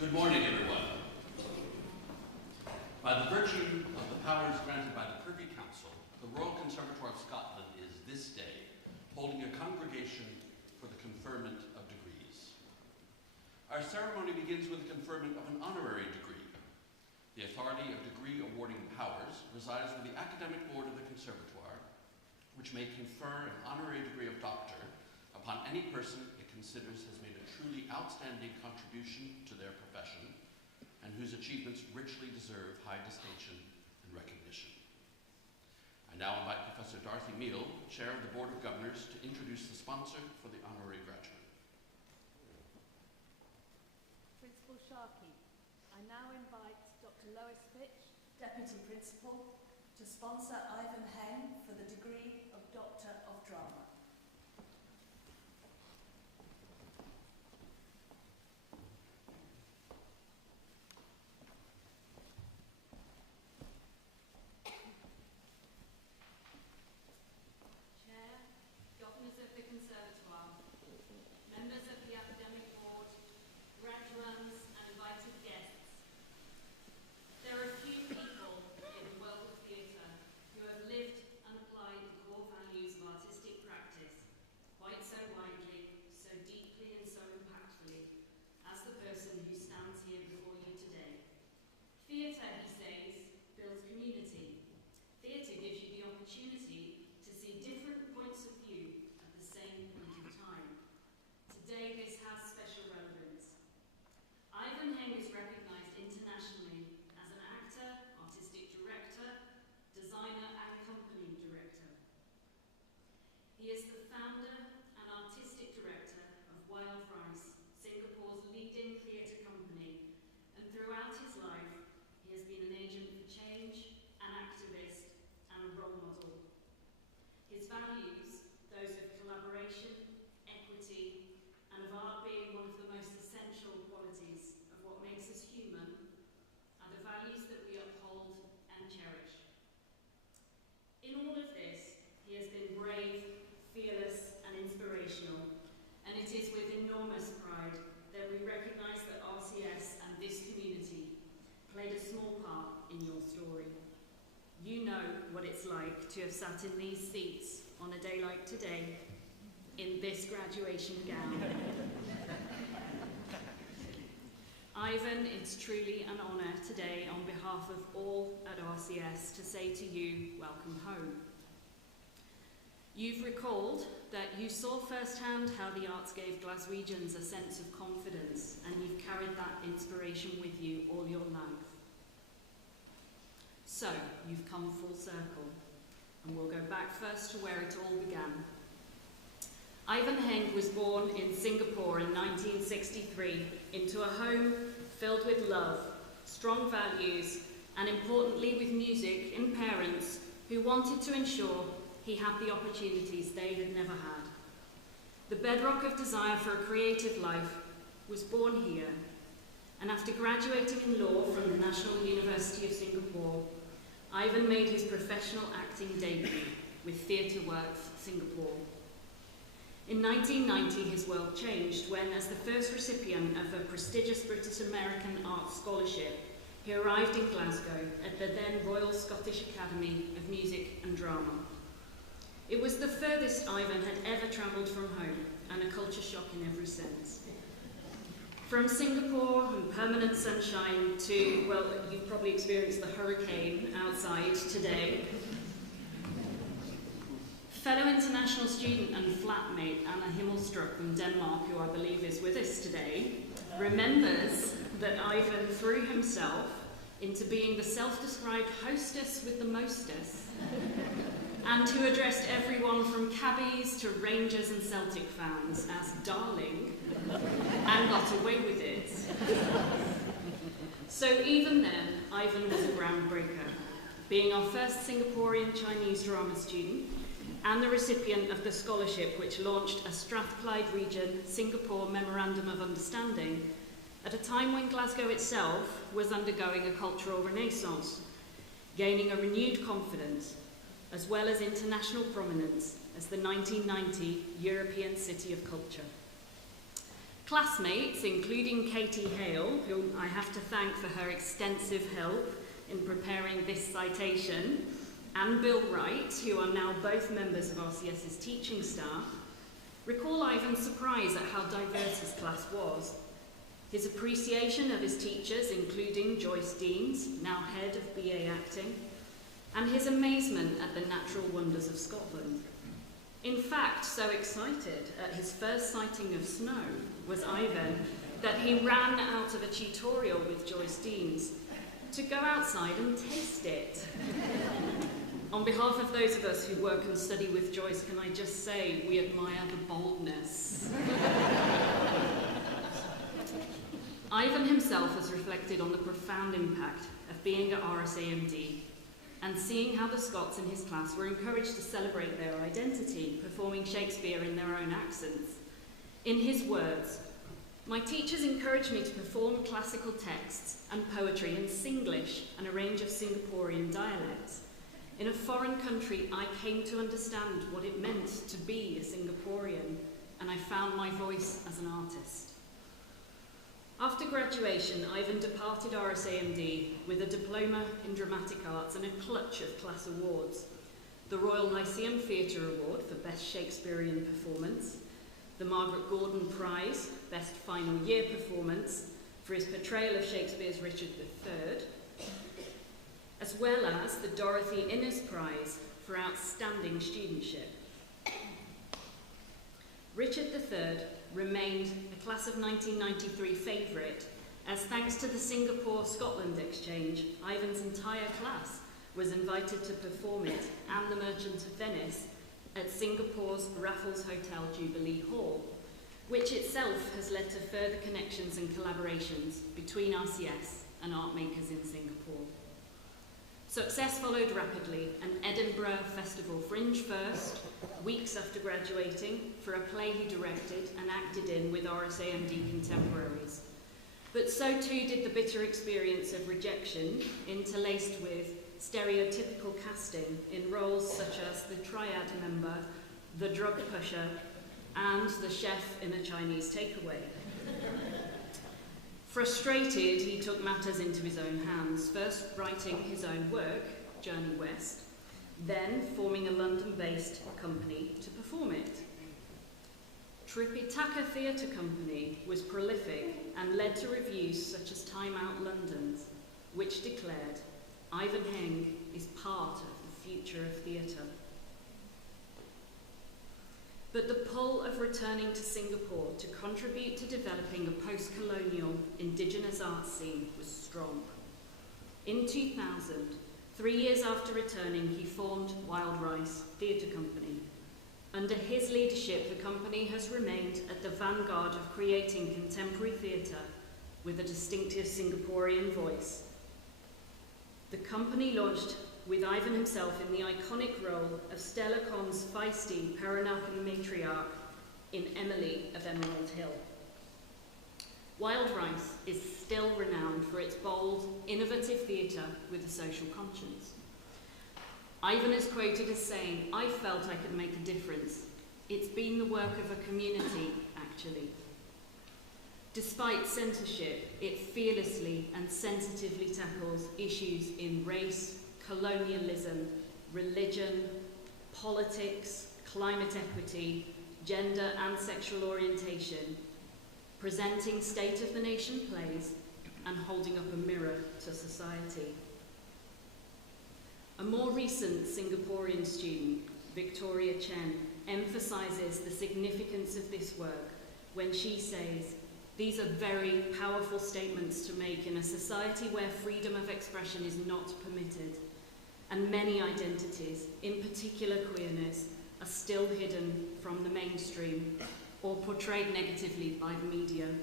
Good morning, everyone. By the virtue of the powers granted by the Privy Council, the Royal Conservatoire of Scotland is this day holding a congregation for the conferment of degrees. Our ceremony begins with the conferment of an honorary degree. The authority of degree awarding powers resides with the Academic Board of the Conservatoire, which may confer an honorary degree of doctor upon any person it considers has made a truly outstanding contribution to their profession and whose achievements richly deserve high distinction and recognition. I now invite Professor Dorothy Meal, Chair of the Board of Governors, to introduce the sponsor for the honorary graduate. Principal Sharkey, I now invite Dr. Lois Fitch, Deputy Principal, to sponsor Ivan Heng for the degree of Doctor of Drama. To have sat in these seats on a day like today in this graduation gown. Ivan, it's truly an honour today on behalf of all at RCS to say to you, welcome home. You've recalled that you saw firsthand how the arts gave Glaswegians a sense of confidence, and you've carried that inspiration with you all your life. So, you've come full circle. And we'll go back first to where it all began. Ivan Heng was born in Singapore in 1963 into a home filled with love, strong values, and importantly with music and parents who wanted to ensure he had the opportunities they had never had. The bedrock of desire for a creative life was born here, and after graduating in law from the National University of Singapore, Ivan made his professional acting debut with Theatre Works Singapore. In 1990, his world changed when, as the first recipient of a prestigious British American Arts Scholarship, he arrived in Glasgow at the then Royal Scottish Academy of Music and Drama. It was the furthest Ivan had ever travelled from home, and a culture shock in every sense. From Singapore and permanent sunshine to, well, you've probably experienced the hurricane outside today. Fellow international student and flatmate Anna Himmelstrup from Denmark, who I believe is with us today, remembers that Ivan threw himself into being the self-described hostess with the mostess, and who addressed everyone from cabbies to Rangers and Celtic fans as darling, and got away with it. So even then, Ivan was a groundbreaker, being our first Singaporean Chinese drama student and the recipient of the scholarship which launched a Strathclyde region Singapore Memorandum of Understanding at a time when Glasgow itself was undergoing a cultural renaissance, gaining a renewed confidence as well as international prominence as the 1990 European City of Culture. Classmates, including Katie Hale, who I have to thank for her extensive help in preparing this citation, and Bill Wright, who are now both members of RCS's teaching staff, recall Ivan's surprise at how diverse his class was. His appreciation of his teachers, including Joyce Deans, now head of BA Acting, and his amazement at the natural wonders of Scotland. In fact, so excited at his first sighting of snow was Ivan that he ran out of a tutorial with Joyce Deans to go outside and taste it. On behalf of those of us who work and study with Joyce, can I just say we admire the boldness. Ivan himself has reflected on the profound impact of being at RSAMD and seeing how the Scots in his class were encouraged to celebrate their identity, performing Shakespeare in their own accents. In his words, "My teachers encouraged me to perform classical texts and poetry in Singlish and a range of Singaporean dialects. In a foreign country, I came to understand what it meant to be a Singaporean, and I found my voice as an artist." After graduation, Ivan departed RSAMD with a diploma in dramatic arts and a clutch of class awards: the Royal Lyceum Theatre Award for Best Shakespearean Performance, the Margaret Gordon Prize, Best Final Year Performance, for his portrayal of Shakespeare's Richard III, as well as the Dorothy Innes Prize for Outstanding Studentship. Richard III remained a class of 1993 favourite, as thanks to the Singapore-Scotland exchange, Ivan's entire class was invited to perform it and The Merchant of Venice at Singapore's Raffles Hotel Jubilee Hall, which itself has led to further connections and collaborations between RCS and art makers in Singapore. Success followed rapidly, an Edinburgh Festival Fringe first, weeks after graduating, for a play he directed and acted in with RSAMD contemporaries. But so too did the bitter experience of rejection, interlaced with stereotypical casting in roles such as the triad member, the drug pusher, and the chef in a Chinese takeaway. Frustrated, he took matters into his own hands, first writing his own work, Journey West, then forming a London-based company to perform it. Tripitaka Theatre Company was prolific and led to reviews such as Time Out London's, which declared, "Ivan Heng is part of the future of theatre." But the pull of returning to Singapore to contribute to developing a post-colonial indigenous art scene was strong. In 2000, 3 years after returning, he formed Wild Rice Theatre Company. Under his leadership, the company has remained at the vanguard of creating contemporary theatre with a distinctive Singaporean voice. The company launched with Ivan himself in the iconic role of Stella Con's feisty Peranakan matriarch in Emily of Emerald Hill. Wild Rice is still renowned for its bold, innovative theatre with a social conscience. Ivan is quoted as saying, "I felt I could make a difference. It's been the work of a community, actually." Despite censorship, it fearlessly and sensitively tackles issues in race, colonialism, religion, politics, climate equity, gender and sexual orientation, presenting state-of-the-nation plays and holding up a mirror to society. A more recent Singaporean student, Victoria Chen, emphasises the significance of this work when she says, "These are very powerful statements to make in a society where freedom of expression is not permitted, and many identities, in particular queerness, are still hidden from the mainstream or portrayed negatively by the media."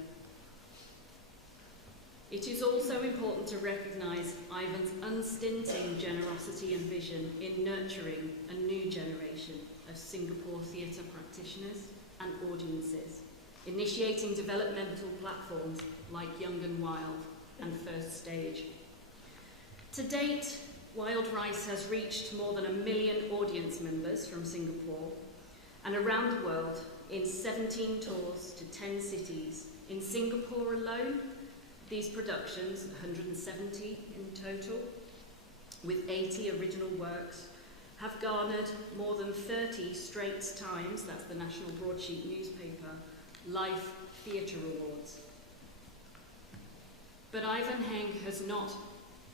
It is also important to recognise Ivan's unstinting generosity and vision in nurturing a new generation of Singapore theatre practitioners and audiences, initiating developmental platforms like Young and Wild and First Stage. To date, Wild Rice has reached more than 1 million audience members from Singapore, and around the world, in 17 tours to 10 cities. In Singapore alone, these productions, 170 in total, with 80 original works, have garnered more than 30 Straits Times, that's the national broadsheet newspaper, Life Theatre Awards. But Ivan Heng has not,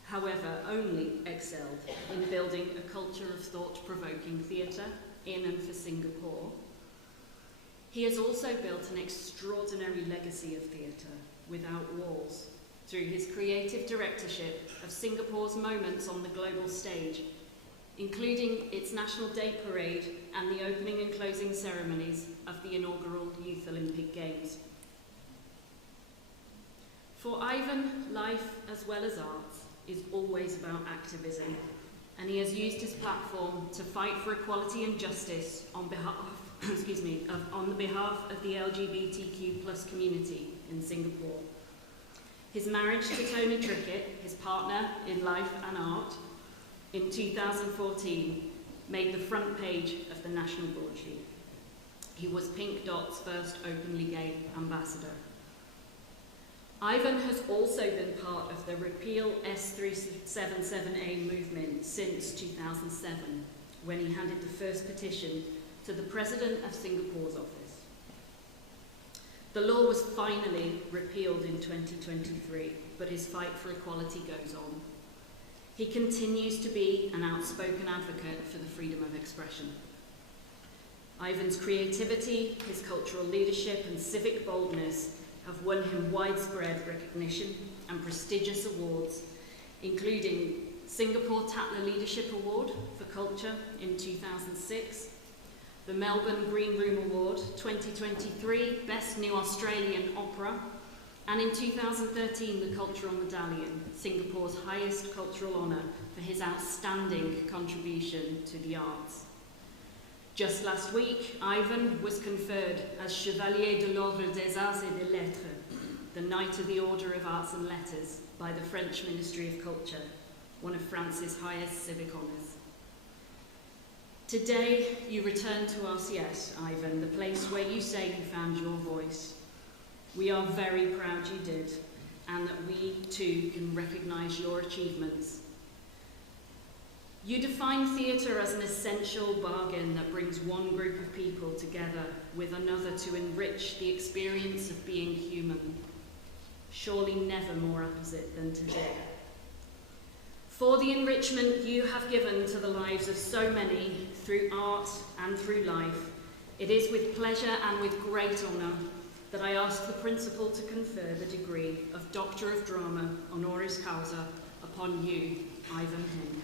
however, only excelled in building a culture of thought-provoking theatre in and for Singapore. He has also built an extraordinary legacy of theatre without walls through his creative directorship of Singapore's moments on the global stage, including its National Day Parade and the opening and closing ceremonies of the inaugural Youth Olympic Games. For Ivan, life as well as arts is always about activism, and he has used his platform to fight for equality and justice on behalf, on the behalf of the LGBTQ+ community in Singapore. His marriage to Tony Trickett, his partner in life and art, in 2014 made the front page of the national broadsheet. He was Pink Dot's first openly gay ambassador. Ivan has also been part of the Repeal S377A movement since 2007, when he handed the first petition to the President of Singapore's office. The law was finally repealed in 2023, but his fight for equality goes on. He continues to be an outspoken advocate for the freedom of expression. Ivan's creativity, his cultural leadership and civic boldness have won him widespread recognition and prestigious awards, including Singapore Tatler Leadership Award for Culture in 2006, the Melbourne Green Room Award 2023 Best New Australian Opera, and in 2013 the Cultural Medallion, Singapore's highest cultural honour for his outstanding contribution to the arts. Just last week, Ivan was conferred as Chevalier de l'Ordre des Arts et des Lettres, the Knight of the Order of Arts and Letters, by the French Ministry of Culture, one of France's highest civic honours. Today, you return to RCS, Ivan, the place where you say you found your voice. We are very proud you did, and that we too can recognise your achievements. You define theatre as an essential bargain that brings one group of people together with another to enrich the experience of being human. Surely never more opposite than today. For the enrichment you have given to the lives of so many through art and through life, it is with pleasure and with great honour that I ask the Principal to confer the degree of Doctor of Drama honoris causa upon you, Ivan Heng.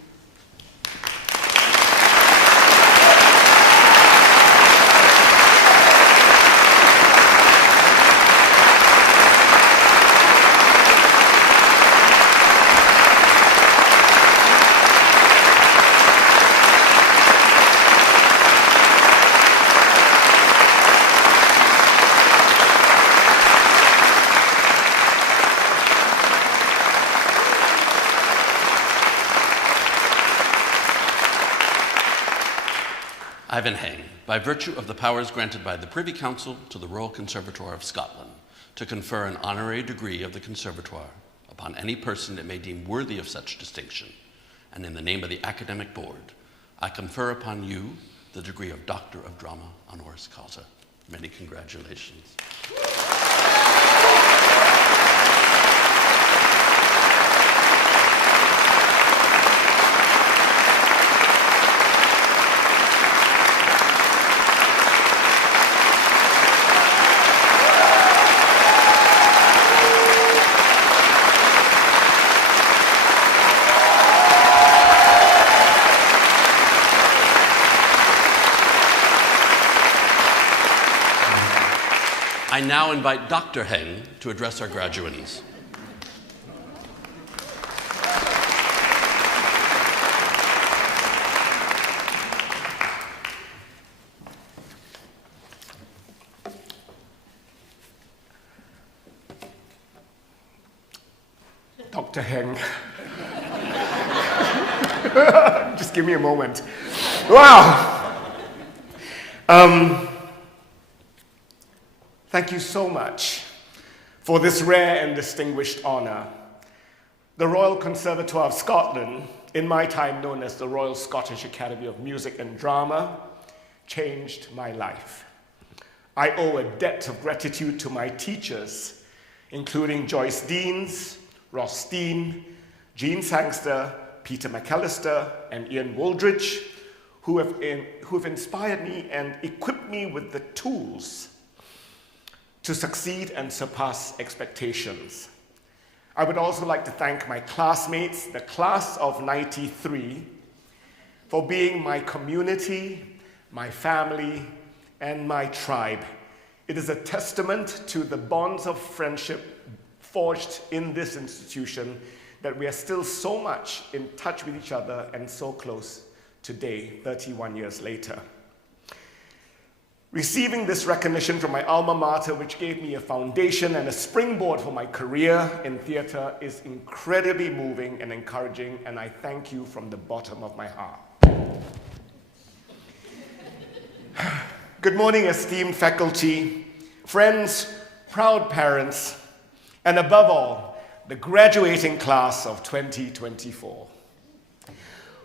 Ivan Heng, by virtue of the powers granted by the Privy Council to the Royal Conservatoire of Scotland, to confer an honorary degree of the Conservatoire upon any person it may deem worthy of such distinction, and in the name of the Academic Board, I confer upon you the degree of Doctor of Drama honoris causa. Many congratulations. I now invite Dr. Heng to address our graduands. Dr. Heng. Just give me a moment. Wow! Thank you so much for this rare and distinguished honour. The Royal Conservatoire of Scotland, in my time known as the Royal Scottish Academy of Music and Drama, changed my life. I owe a debt of gratitude to my teachers, including Joyce Deans, Ross Steen, Jean Sangster, Peter McAllister, and Ian Wooldridge, who have inspired me and equipped me with the tools to succeed and surpass expectations. I would also like to thank my classmates, the class of '93, for being my community, my family, and my tribe. It is a testament to the bonds of friendship forged in this institution that we are still so much in touch with each other and so close today, 31 years later. Receiving this recognition from my alma mater, which gave me a foundation and a springboard for my career in theatre, is incredibly moving and encouraging, and I thank you from the bottom of my heart. Good morning, esteemed faculty, friends, proud parents, and above all, the graduating class of 2024.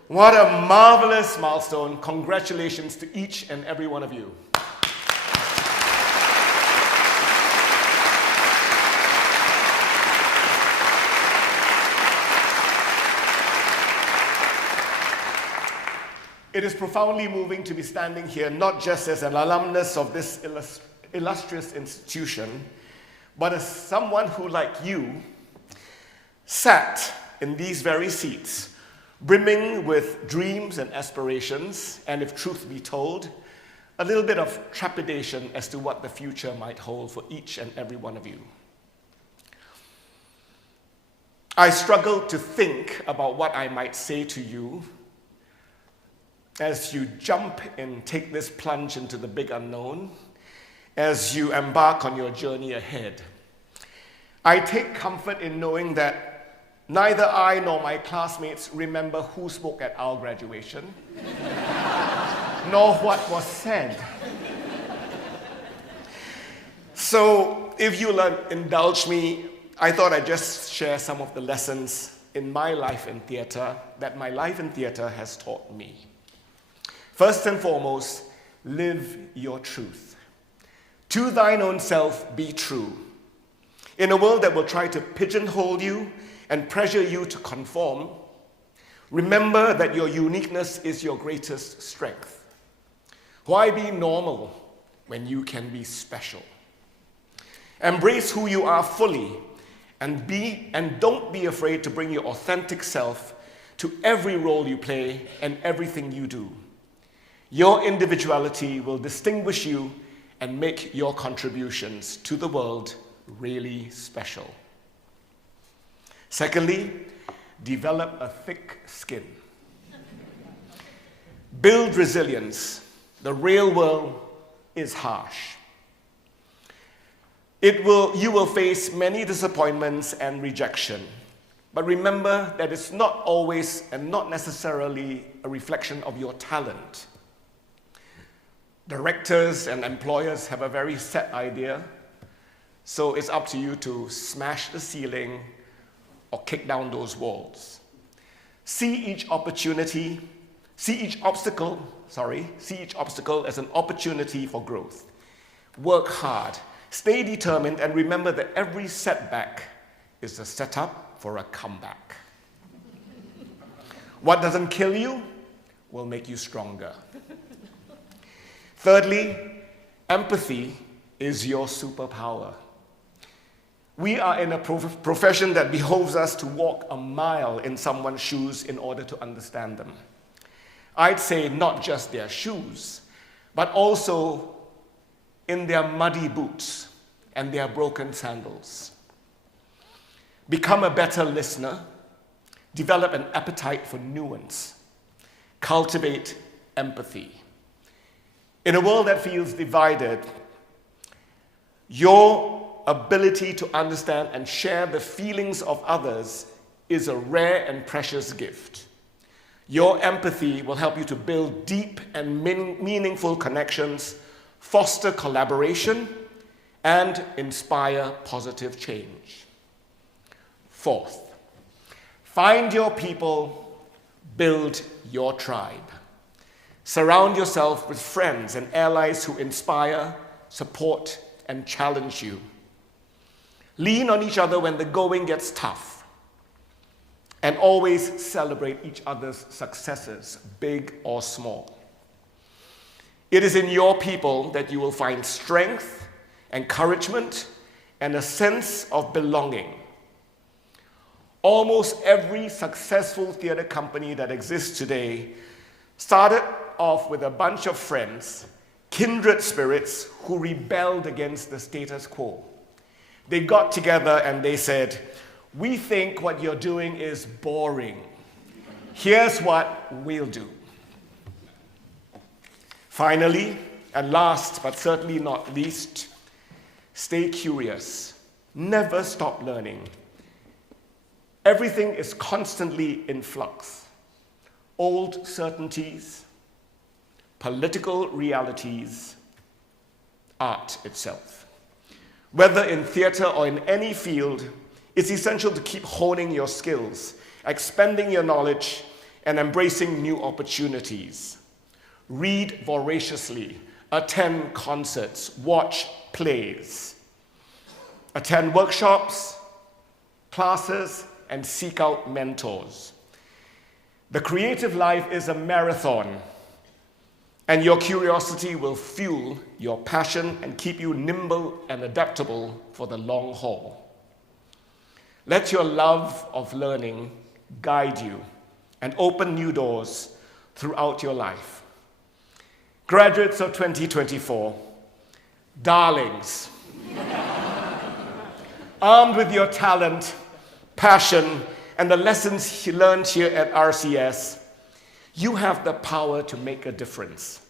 What a marvelous milestone. Congratulations to each and every one of you. It is profoundly moving to be standing here, not just as an alumnus of this illustrious institution, but as someone who, like you, sat in these very seats, brimming with dreams and aspirations, and if truth be told, a little bit of trepidation as to what the future might hold for each and every one of you. I struggled to think about what I might say to you as you jump and take this plunge into the big unknown, as you embark on your journey ahead. I take comfort in knowing that neither I nor my classmates remember who spoke at our graduation, nor what was said. So if you'll indulge me, I thought I'd just share some of the lessons in my life in theatre that my life in theatre has taught me. First and foremost, live your truth. To thine own self be true. In a world that will try to pigeonhole you and pressure you to conform, remember that your uniqueness is your greatest strength. Why be normal when you can be special? Embrace who you are fully and don't be afraid to bring your authentic self to every role you play and everything you do. Your individuality will distinguish you and make your contributions to the world really special. Secondly, develop a thick skin. Build resilience. The real world is harsh. You will face many disappointments and rejection. But remember that it's not always and not necessarily a reflection of your talent. Directors and employers have a very set idea, so it's up to you to smash the ceiling or kick down those walls. See each obstacle as an opportunity for growth. Work hard, stay determined, and remember that every setback is a setup for a comeback. What doesn't kill you will make you stronger. Thirdly, empathy is your superpower. We are in a profession that behoves us to walk a mile in someone's shoes in order to understand them. I'd say not just their shoes, but also in their muddy boots and their broken sandals. Become a better listener. Develop an appetite for nuance. Cultivate empathy. In a world that feels divided, your ability to understand and share the feelings of others is a rare and precious gift. Your empathy will help you to build deep and meaningful connections, foster collaboration, and inspire positive change. Fourth, find your people, build your tribe. Surround yourself with friends and allies who inspire, support, and challenge you. Lean on each other when the going gets tough. And always celebrate each other's successes, big or small. It is in your people that you will find strength, encouragement, and a sense of belonging. Almost every successful theater company that exists today started off with a bunch of friends, kindred spirits who rebelled against the status quo. They got together and they said, "We think what you're doing is boring. Here's what we'll do." Finally, and last but certainly not least, stay curious. Never stop learning. Everything is constantly in flux. Old certainties, political realities, art itself. Whether in theater or in any field, it's essential to keep honing your skills, expanding your knowledge, and embracing new opportunities. Read voraciously, attend concerts, watch plays, attend workshops, classes, and seek out mentors. The creative life is a marathon, and your curiosity will fuel your passion and keep you nimble and adaptable for the long haul. Let your love of learning guide you and open new doors throughout your life. Graduates of 2024, darlings, armed with your talent, passion, and the lessons learned here at RCS, you have the power to make a difference.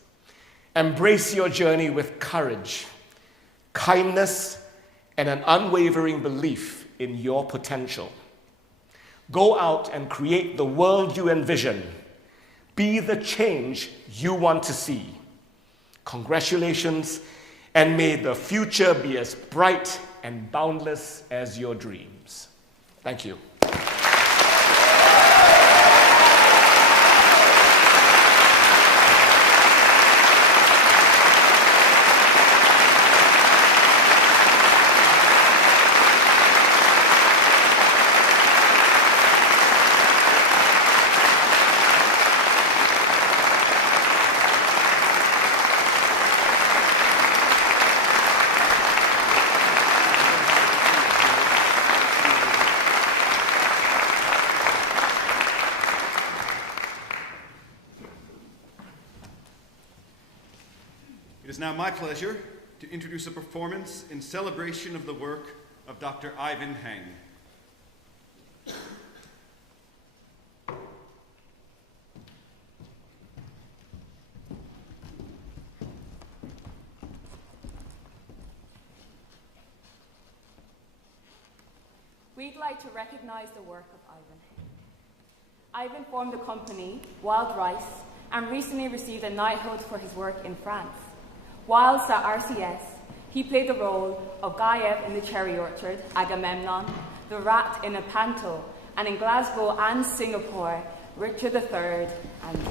Embrace your journey with courage, kindness, and an unwavering belief in your potential. Go out and create the world you envision. Be the change you want to see. Congratulations, and may the future be as bright and boundless as your dreams. Thank you. It is now my pleasure to introduce a performance in celebration of the work of Dr. Ivan Heng. We'd like to recognize the work of Ivan Heng. Ivan formed the company Wild Rice and recently received a knighthood for his work in France. Whilst at RCS, he played the role of Gaev in The Cherry Orchard, Agamemnon, the Rat in A Panto, and in Glasgow and Singapore, Richard III and...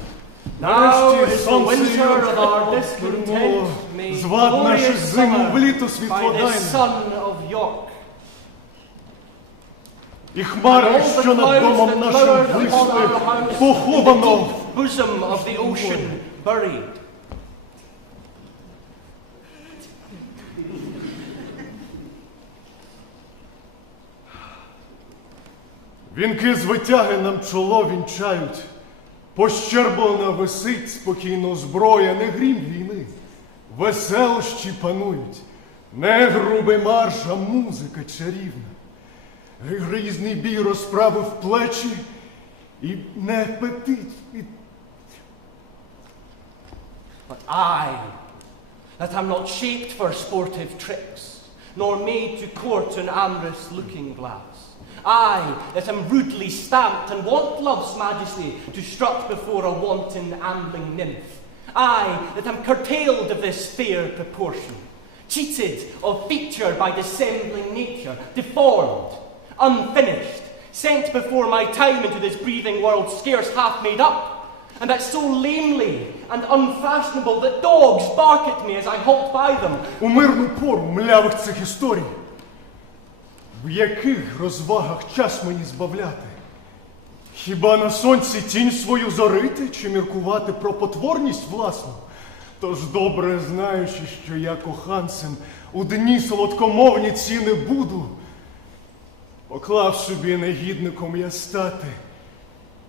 Now is the winter of our discontent made glorious summer by the son of York. І хмари, що над домом нашим висли, поховано в bosom of the ocean buried. Вінки з витяги нам чоло вінчають, пощербована висить спокійно зброя, не грім війни, веселощі панують, не грубий марш, а музика чарівна. Грізний бій розправив плечі і не петить. But I, that am not shaped for sportive tricks, nor made to court an amorous looking-glass. I, that am rudely stamped and want love's majesty to strut before a wanton ambling nymph. I, that am curtailed of this fair proportion, cheated of feature by dissembling nature, deformed, unfinished, sent before my time into this breathing world scarce half made up, and that so lamely and unfashionable that dogs bark at me as I halt by them. У мирну пору млявих цих історій, в яких розвагах час мені збавляти? Хіба на сонці тінь свою зорити, чи міркувати про потворність власну? Тож добре знаючи, що я коханцем у дні солодкомовні ціни буду, поклав собі негідником я стати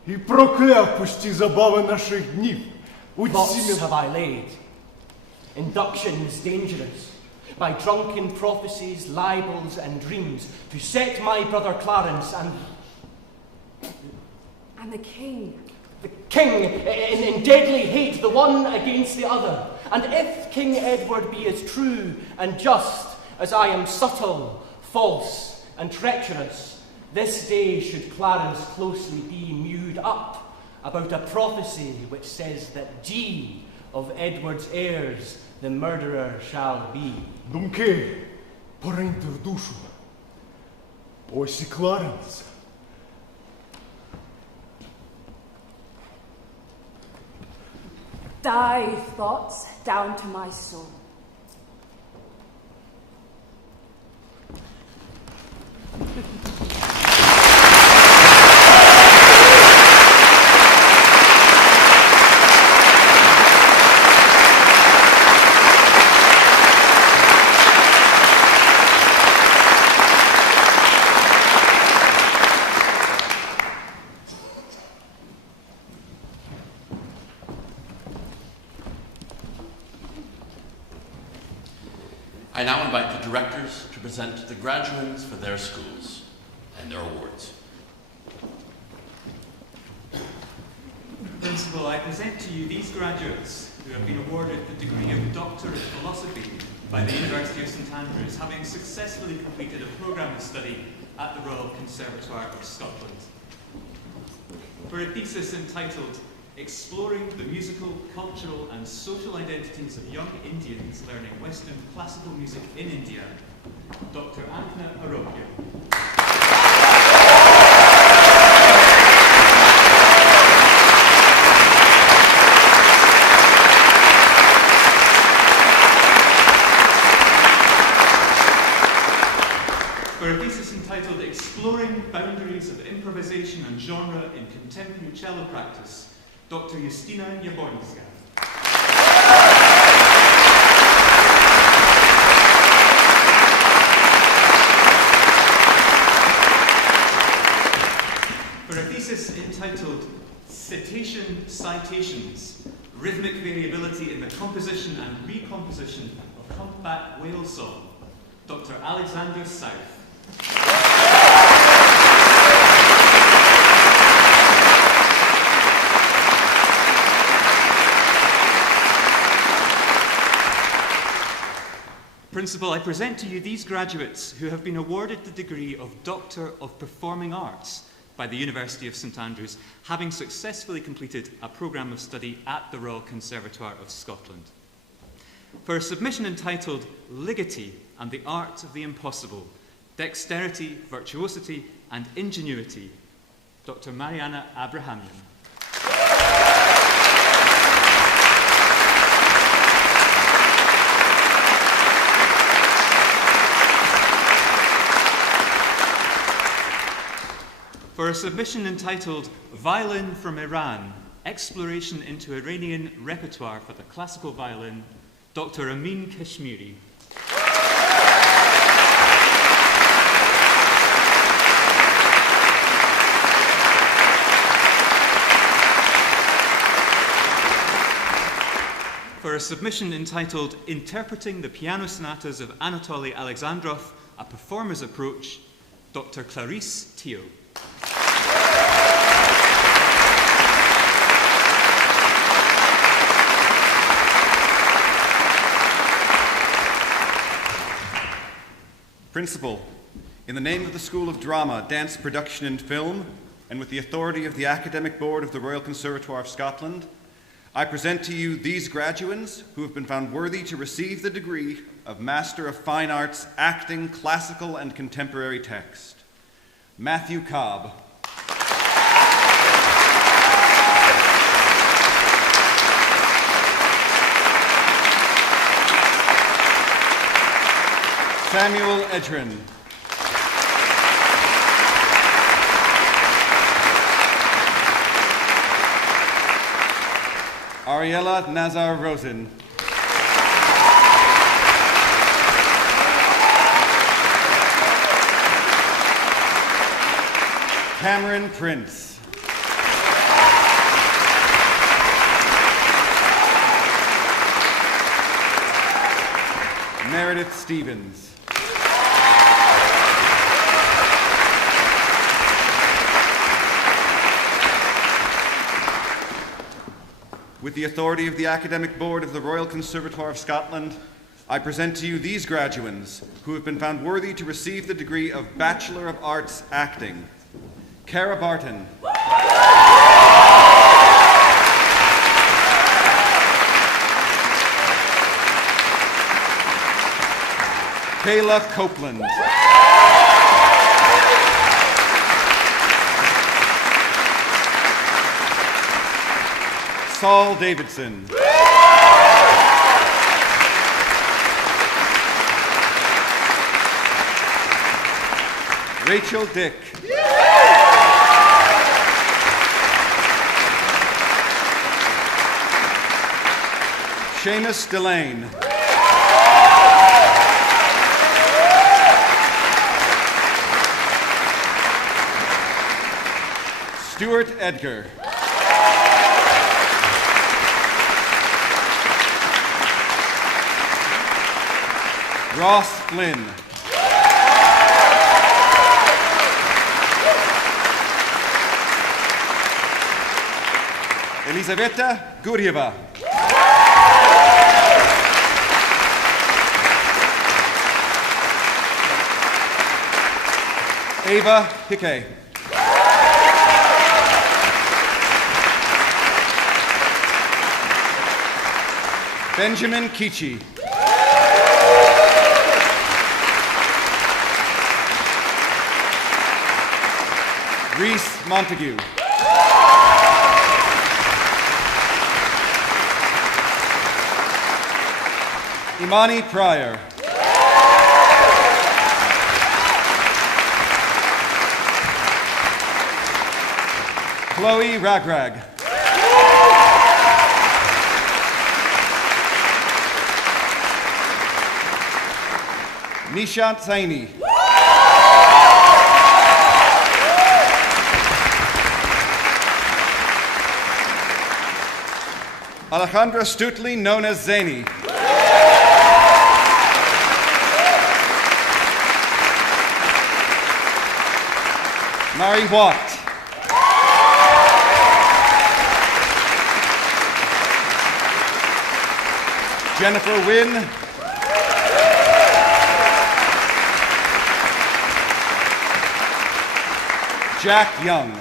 і прокляв пусті забави наших днів. Plots have I laid, inductions dangerous, by drunken prophecies, libels, and dreams, to set my brother Clarence And the king. the king in deadly hate, the one against the other. And if King Edward be as true and just as I am subtle, false, and treacherous, this day should Clarence closely be mewed up about a prophecy which says that G of Edward's heirs the murderer shall be. Думки пориньте в душу. Ось і Кларенс. Die, thoughts, down to my soul. I now invite the directors to present the graduates for their schools and their awards. Principal, I present to you these graduates who have been awarded the degree of Doctor of Philosophy by the University of St Andrews, having successfully completed a programme of study at the Royal Conservatoire of Scotland. For a thesis entitled Exploring the Musical, Cultural and Social Identities of Young Indians Learning Western Classical Music in India, Dr. Ankna Arogya. For a thesis entitled Exploring Boundaries of Improvisation and Genre in Contemporary Cello Practice, Dr. Justyna Jabońska. For a thesis entitled Citation Citations, Rhythmic Variability in the Composition and Recomposition of Humpback Whale Song, Dr. Alexander South. Principal, I present to you these graduates who have been awarded the degree of Doctor of Performing Arts by the University of St Andrews, having successfully completed a programme of study at the Royal Conservatoire of Scotland. For a submission entitled Ligeti and the Art of the Impossible, Dexterity, Virtuosity and Ingenuity, Dr. Mariana Abrahamian. For a submission entitled Violin from Iran, Exploration into Iranian Repertoire for the Classical Violin, Dr. Amin Kashmiri. For a submission entitled Interpreting the Piano Sonatas of Anatoly Alexandrov, A Performer's Approach, Dr. Clarice Teo. Principal, in the name of the School of Drama, Dance, Production and Film, and with the authority of the Academic Board of the Royal Conservatoire of Scotland, I present to you these graduands who have been found worthy to receive the degree of Master of Fine Arts, Acting, Classical and Contemporary Text. Matthew Cobb. Samuel Edrin. Ariella Nazar Rosen. Cameron Prince. Meredith Stevens. With the authority of the Academic Board of the Royal Conservatoire of Scotland, I present to you these graduands who have been found worthy to receive the degree of Bachelor of Arts Acting. Cara Barton. Kayla Copeland. Saul Davidson. Rachel Dick. Seamus Delane. Stuart Edgar. Ross Flynn. Elisaveta Gurjeva. Ava Hickey. Benjamin Kichi. Reese Montague. Imani Pryor. Chloe Ragrag. Nishant Saini. Alejandra Stutley, known as Zany. Mary Watt. Jennifer Wynn. Jack Young.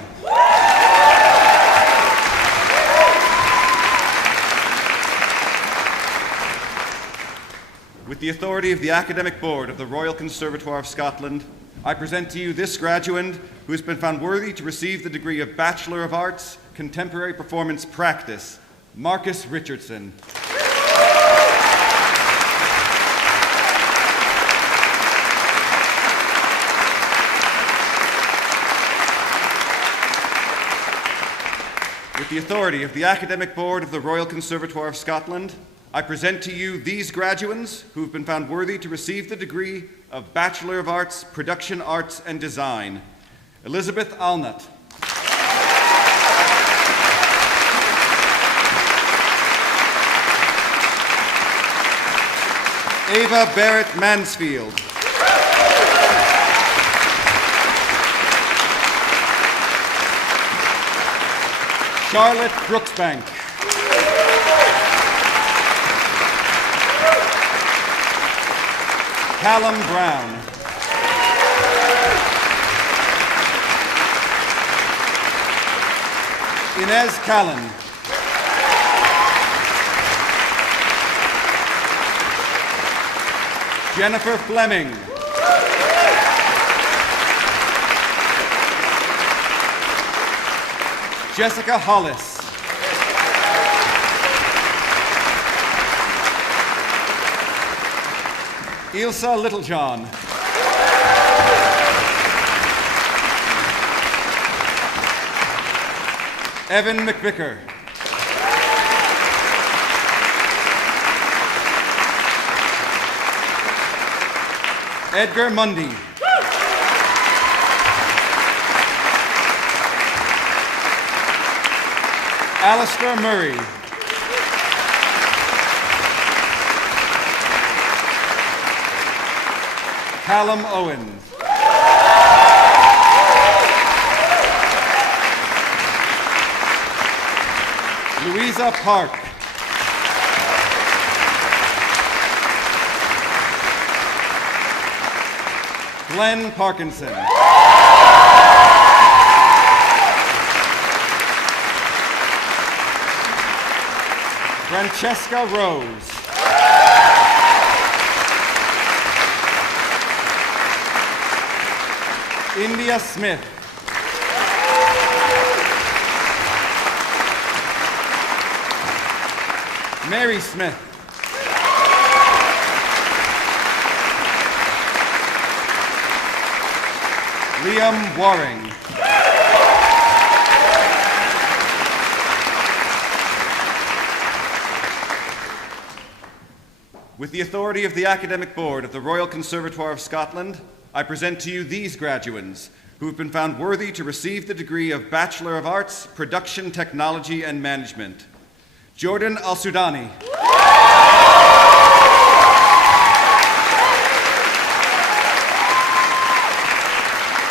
With the authority of the Academic Board of the Royal Conservatoire of Scotland, I present to you this graduand who has been found worthy to receive the degree of Bachelor of Arts, Contemporary Performance Practice, Marcus Richardson. With the authority of the Academic Board of the Royal Conservatoire of Scotland, I present to you these graduands who have been found worthy to receive the degree of Bachelor of Arts, Production Arts and Design. Elizabeth Alnut. Ava Barrett Mansfield. Charlotte Brooksbank. Callum Brown. Inez Callan. Jennifer Fleming. Jessica Hollis. Ilsa Littlejohn. Evan McVicker. Edgar Mundy. Alistair Murray. Callum Owens. Louisa Park. Glenn Parkinson. Francesca Rose. India Smith. Mary Smith. Liam Waring. With the authority of the Academic Board of the Royal Conservatoire of Scotland, I present to you these graduates who have been found worthy to receive the degree of Bachelor of Arts, Production Technology and Management. Jordan Al-Sudani.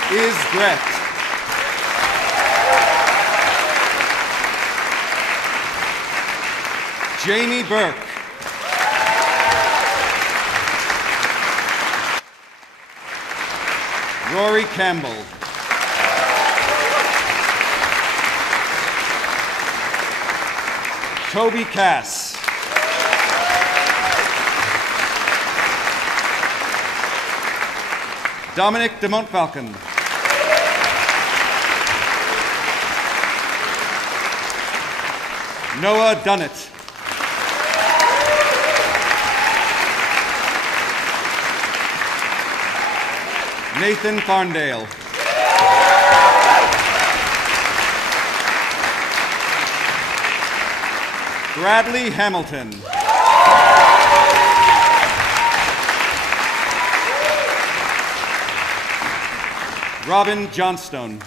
Is Brett. Jamie Burke. Rory Campbell. Toby Cass. Dominic de Montfalcon. Noah Dunnett. Nathan Farndale. Bradley Hamilton. Robin Johnstone.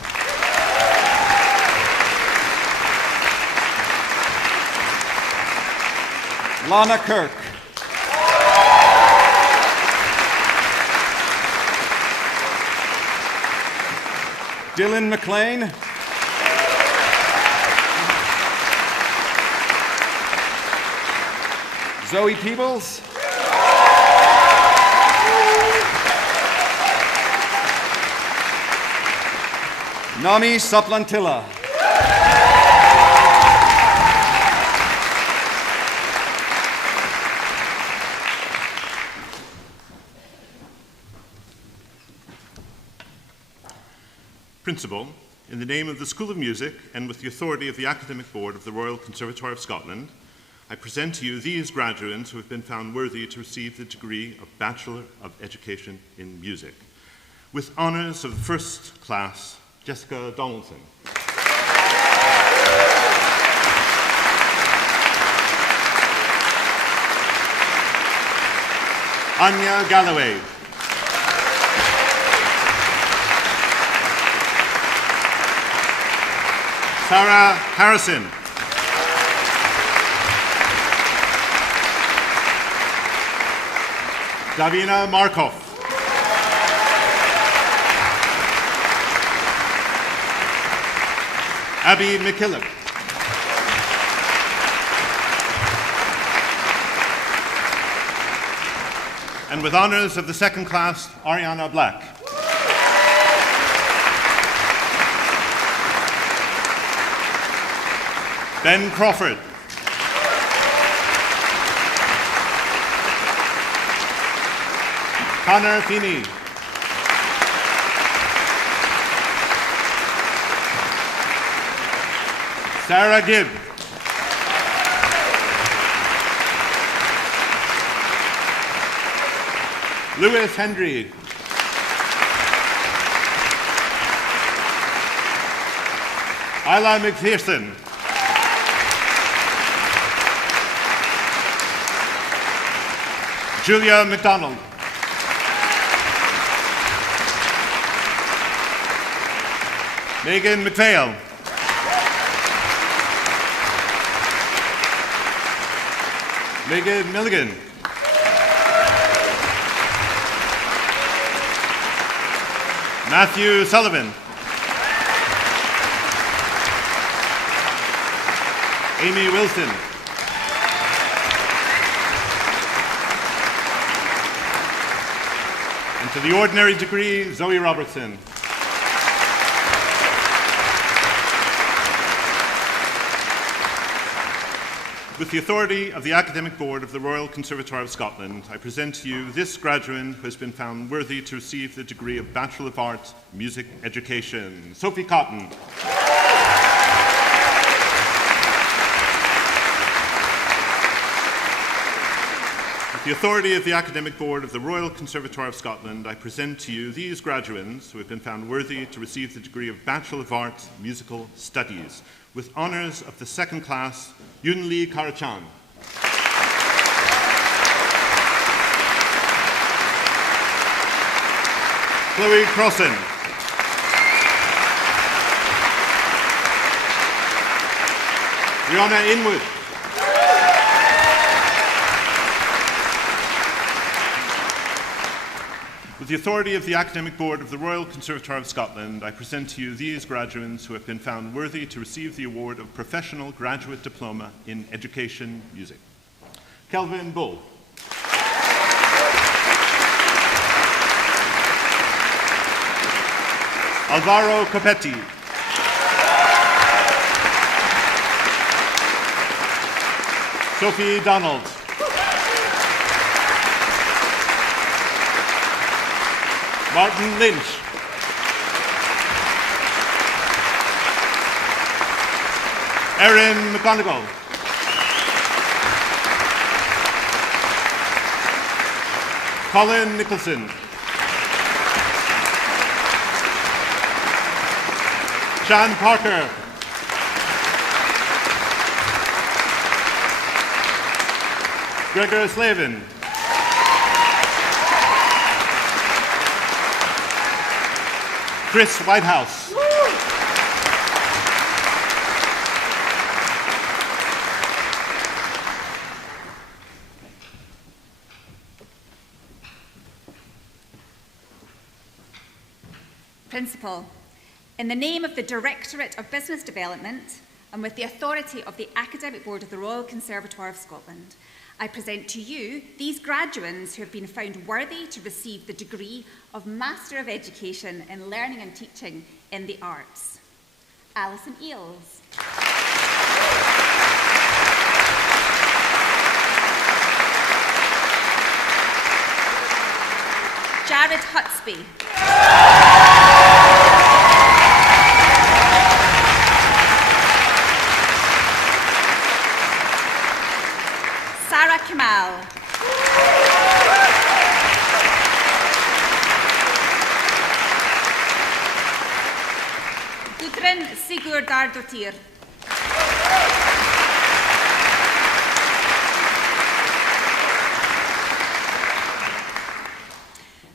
Lana Kirk. Dylan McLean. Zoe Peebles. Nami Saplantilla. Principal, in the name of the School of Music and with the authority of the Academic Board of the Royal Conservatoire of Scotland, I present to you these graduates who have been found worthy to receive the degree of Bachelor of Education in Music. With honours of the first class, Jessica Donaldson. Anya Galloway. Sarah Harrison. Davina Markov. Abby McKillop. And with honours of the second class, Ariana Black. Ben Crawford. Connor Feeney. Sarah Gibb. Lewis Hendry. Isla McPherson. Julia McDonald. Megan McPhail. Megan Milligan. Matthew Sullivan. Amy Wilson. And to the ordinary degree, Zoe Robertson. With the authority of the Academic Board of the Royal Conservatoire of Scotland, I present to you this graduate who has been found worthy to receive the degree of Bachelor of Arts, Music Education, Sophie Cotton. With the authority of the Academic Board of the Royal Conservatoire of Scotland, I present to you these graduates who have been found worthy to receive the degree of Bachelor of Arts, Musical Studies, with honours of the second class, Yun Lee Karachan. Chloe Crossan. Rihanna Inwood. With the authority of the Academic Board of the Royal Conservatoire of Scotland, I present to you these graduates who have been found worthy to receive the award of Professional Graduate Diploma in Education Music. Kelvin Bull. Alvaro Copetti. Sophie Donald. Martin Lynch. Erin McGonigal. Colin Nicholson. Sean Parker. Gregor Slavin. Chris Whitehouse. Principal, in the name of the Directorate of Business Development and with the authority of the Academic Board of the Royal Conservatoire of Scotland, I present to you these graduates who have been found worthy to receive the degree of Master of Education in Learning and Teaching in the Arts. Alison Eales. Jared Hutsby. Sarah Kamal. Gudrun Sigurdardottir.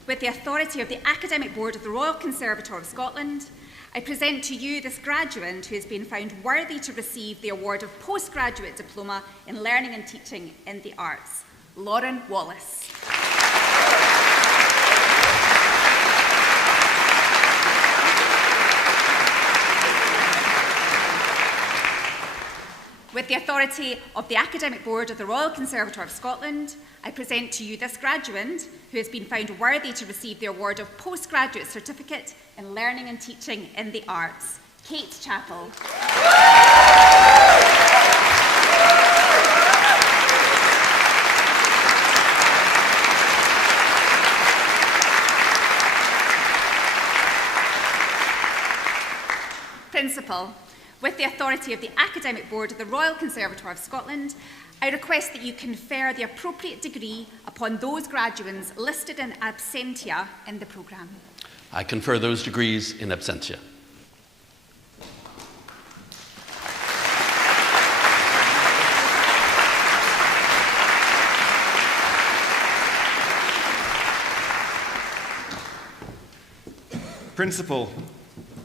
With the authority of the Academic Board of the Royal Conservatoire of Scotland, I present to you this graduate who has been found worthy to receive the award of Postgraduate Diploma in Learning and Teaching in the Arts, Lauren Wallace. With the authority of the Academic Board of the Royal Conservatoire of Scotland, I present to you this graduate who has been found worthy to receive the award of Postgraduate Certificate in Learning and Teaching in the Arts, Kate Chappell. principal, with the authority of the Academic Board of the Royal Conservatoire of Scotland, I request that you confer the appropriate degree upon those graduates listed in absentia in the programme. I confer those degrees in absentia. Principal,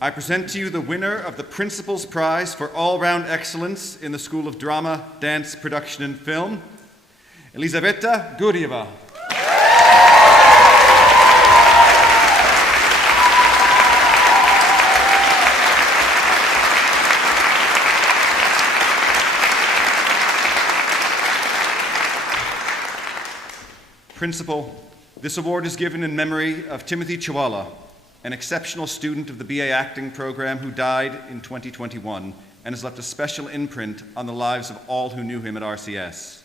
I present to you the winner of the Principal's Prize for All-Round Excellence in the School of Drama, Dance, Production and Film, Elizaveta Gurieva. Principal, this award is given in memory of Timothy Chiwala, an exceptional student of the BA Acting program who died in 2021 and has left a special imprint on the lives of all who knew him at RCS.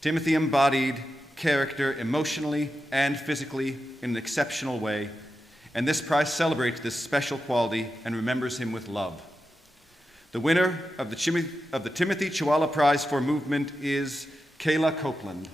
Timothy embodied character emotionally and physically in an exceptional way, and this prize celebrates this special quality and remembers him with love. The winner of the Timothy Chiwala Prize for Movement is Kayla Copeland.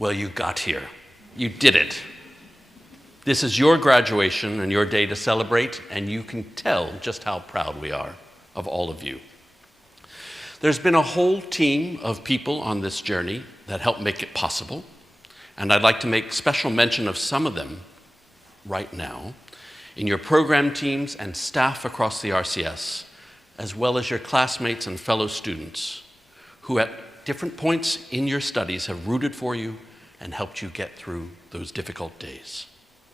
Well, you got here. You did it. This is your graduation and your day to celebrate, and you can tell just how proud we are of all of you. There's been a whole team of people on this journey that helped make it possible, and I'd like to make special mention of some of them right now in your program teams and staff across the RCS, as well as your classmates and fellow students who at different points in your studies have rooted for you and helped you get through those difficult days.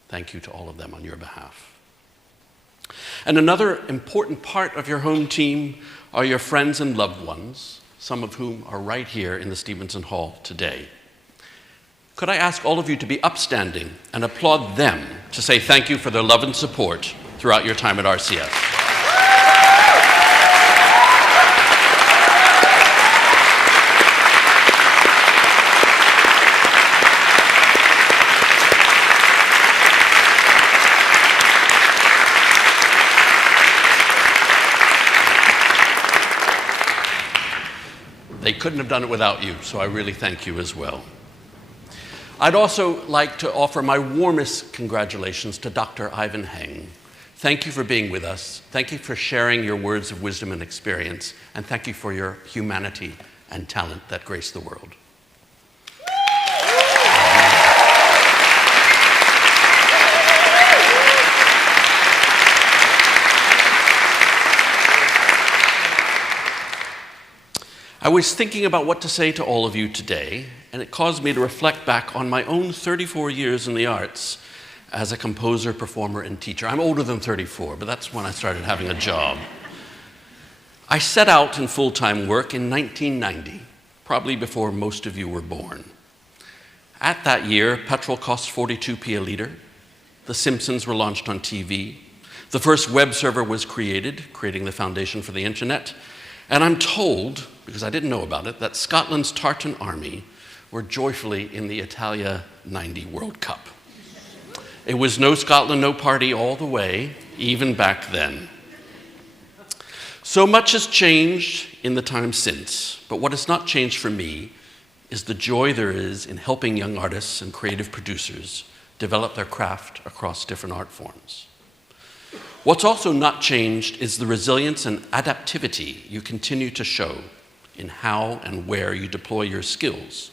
Thank you to all of them on your behalf. And another important part of your home team are your friends and loved ones, some of whom are right here in the Stevenson Hall today. Could I ask all of you to be upstanding and applaud them to say thank you for their love and support throughout your time at RCS. They couldn't have done it without you, so I really thank you as well. I'd also like to offer my warmest congratulations to Dr. Ivan Heng. Thank you for being with us. Thank you for sharing your words of wisdom and experience, and thank you for your humanity and talent that grace the world. I was thinking about what to say to all of you today, and it caused me to reflect back on my own 34 years in the arts as a composer, performer, and teacher. I'm older than 34, but that's when I started having a job. I set out in full-time work in 1990, probably before most of you were born. At that year, petrol cost 42p a liter, The Simpsons were launched on TV, the first web server was created, creating the foundation for the internet, and I'm told, because I didn't know about it, that Scotland's Tartan Army were joyfully in the Italia 90 World Cup. It was no Scotland, no party all the way, even back then. So much has changed in the time since, but what has not changed for me is the joy there is in helping young artists and creative producers develop their craft across different art forms. What's also not changed is the resilience and adaptivity you continue to show in how and where you deploy your skills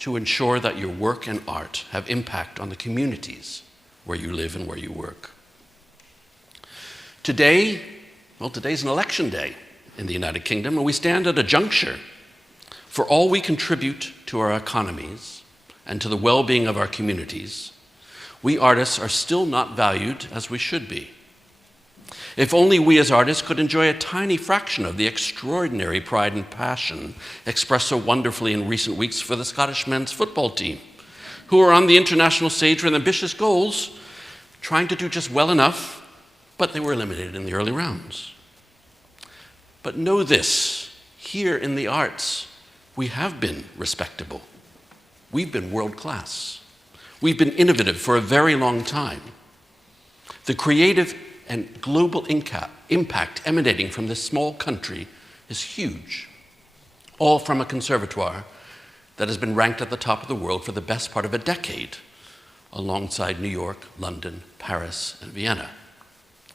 to ensure that your work and art have impact on the communities where you live and where you work. Today, well, today's an election day in the United Kingdom, and we stand at a juncture. For all we contribute to our economies and to the well-being of our communities, we artists are still not valued as we should be. If only we as artists could enjoy a tiny fraction of the extraordinary pride and passion expressed so wonderfully in recent weeks for the Scottish men's football team, who are on the international stage with ambitious goals, trying to do just well enough, but they were eliminated in the early rounds. But know this, here in the arts, we have been respectable. We've been world class. We've been innovative for a very long time. The creative and global impact emanating from this small country is huge, all from a conservatoire that has been ranked at the top of the world for the best part of a decade, alongside New York, London, Paris, and Vienna.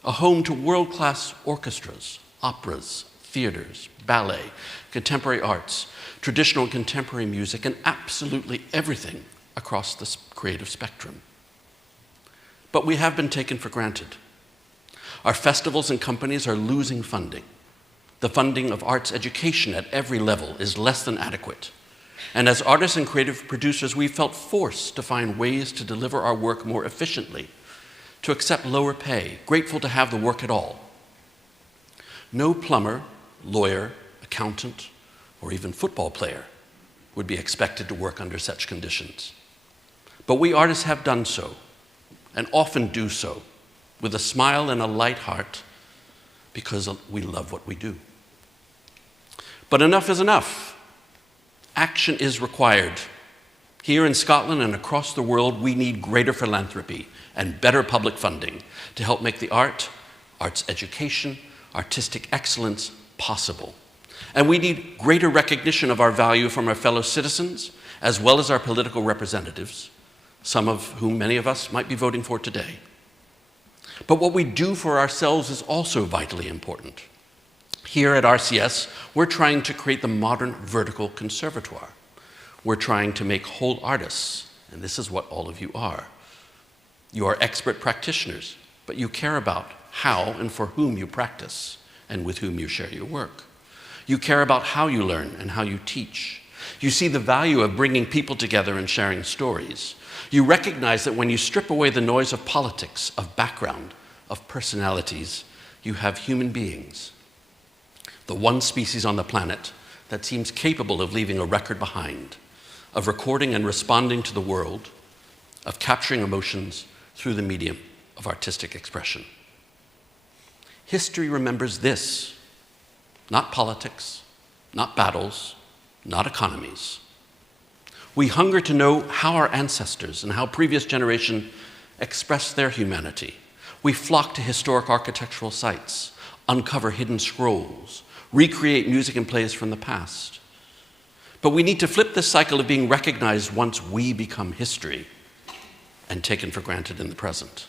A home to world-class orchestras, operas, theaters, ballet, contemporary arts, traditional and contemporary music, and absolutely everything across the creative spectrum. But we have been taken for granted. Our festivals and companies are losing funding. The funding of arts education at every level is less than adequate. And as artists and creative producers, we felt forced to find ways to deliver our work more efficiently, to accept lower pay, grateful to have the work at all. No plumber, lawyer, accountant, or even football player would be expected to work under such conditions. But we artists have done so, and often do so, with a smile and a light heart, because we love what we do. But enough is enough. Action is required. Here in Scotland and across the world, we need greater philanthropy and better public funding to help make the arts education, artistic excellence possible. And we need greater recognition of our value from our fellow citizens, as well as our political representatives, some of whom many of us might be voting for today. But what we do for ourselves is also vitally important. Here at RCS, we're trying to create the modern vertical conservatoire. We're trying to make whole artists, and this is what all of you are. You are expert practitioners, but you care about how and for whom you practice and with whom you share your work. You care about how you learn and how you teach. You see the value of bringing people together and sharing stories. You recognize that when you strip away the noise of politics, of background, of personalities, you have human beings. The one species on the planet that seems capable of leaving a record behind, of recording and responding to the world, of capturing emotions through the medium of artistic expression. History remembers this, not politics, not battles, not economies. We hunger to know how our ancestors and how previous generations expressed their humanity. We flock to historic architectural sites, uncover hidden scrolls, recreate music and plays from the past. But we need to flip this cycle of being recognized once we become history and taken for granted in the present.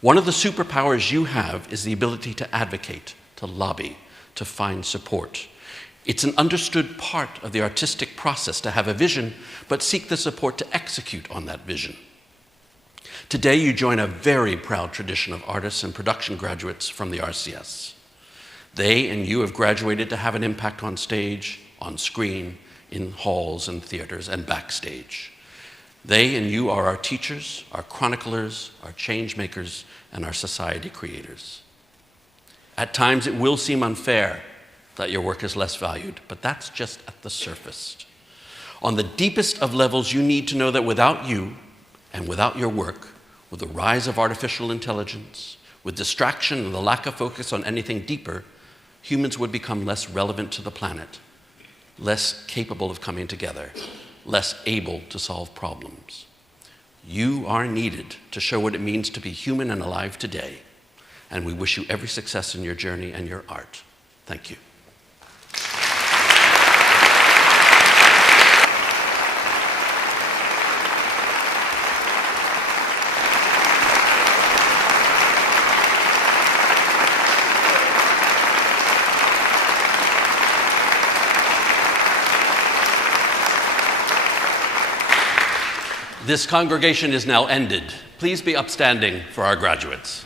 One of the superpowers you have is the ability to advocate, to lobby, to find support. It's an understood part of the artistic process to have a vision, but seek the support to execute on that vision. Today, you join a very proud tradition of artists and production graduates from the RCS. They and you have graduated to have an impact on stage, on screen, in halls and theaters, and backstage. They and you are our teachers, our chroniclers, our change makers, and our society creators. At times, it will seem unfair that your work is less valued, but that's just at the surface. On the deepest of levels, you need to know that without you and without your work, with the rise of artificial intelligence, with distraction and the lack of focus on anything deeper, humans would become less relevant to the planet, less capable of coming together, less able to solve problems. You are needed to show what it means to be human and alive today, and we wish you every success in your journey and your art. Thank you. This congregation is now ended. Please be upstanding for our graduates.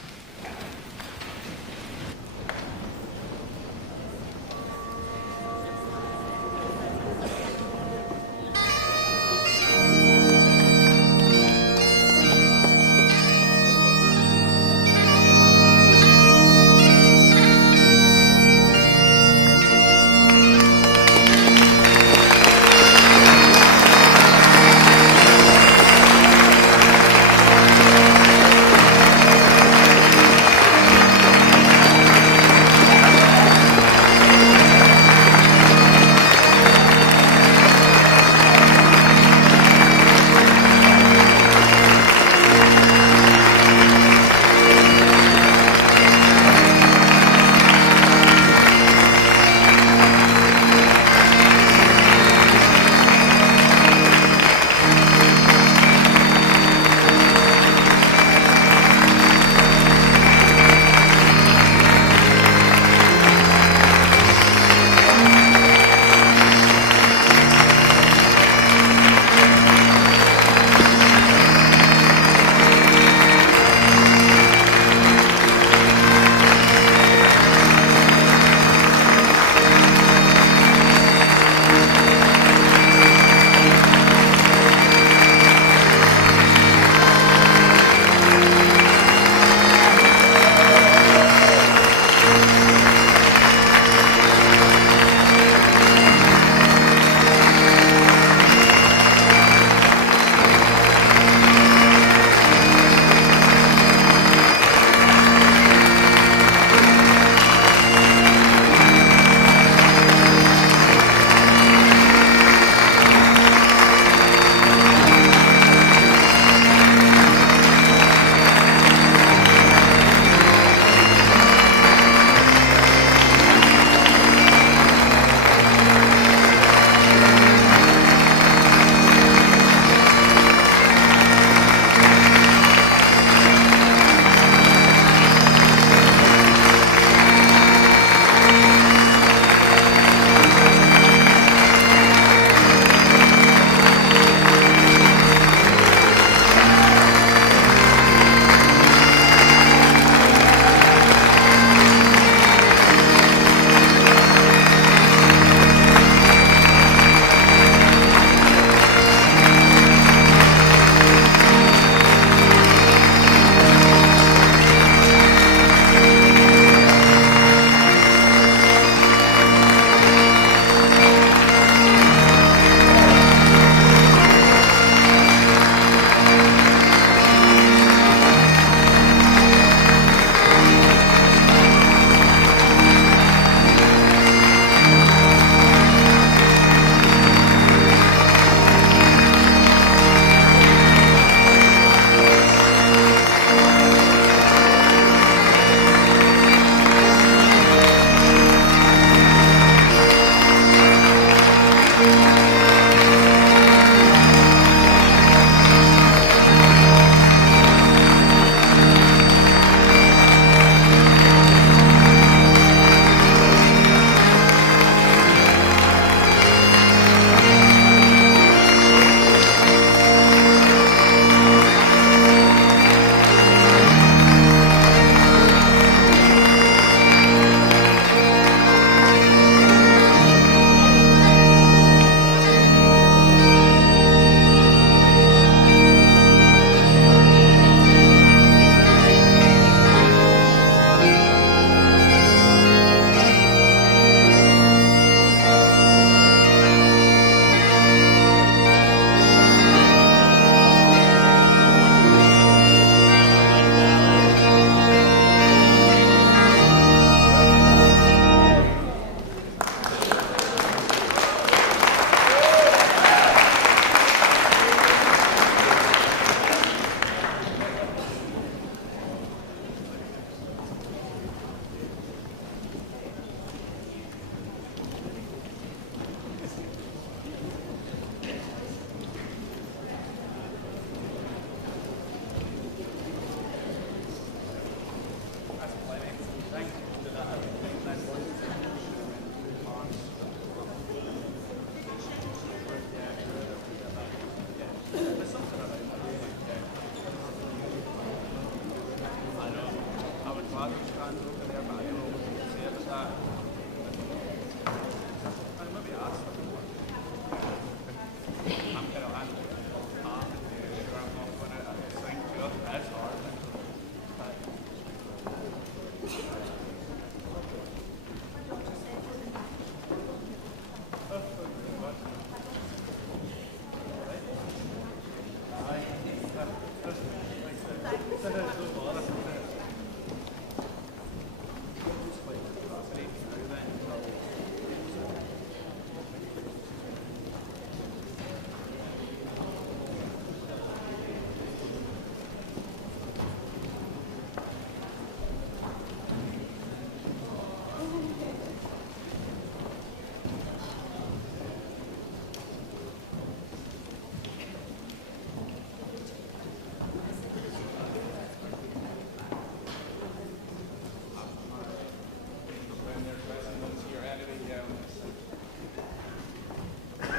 Давай.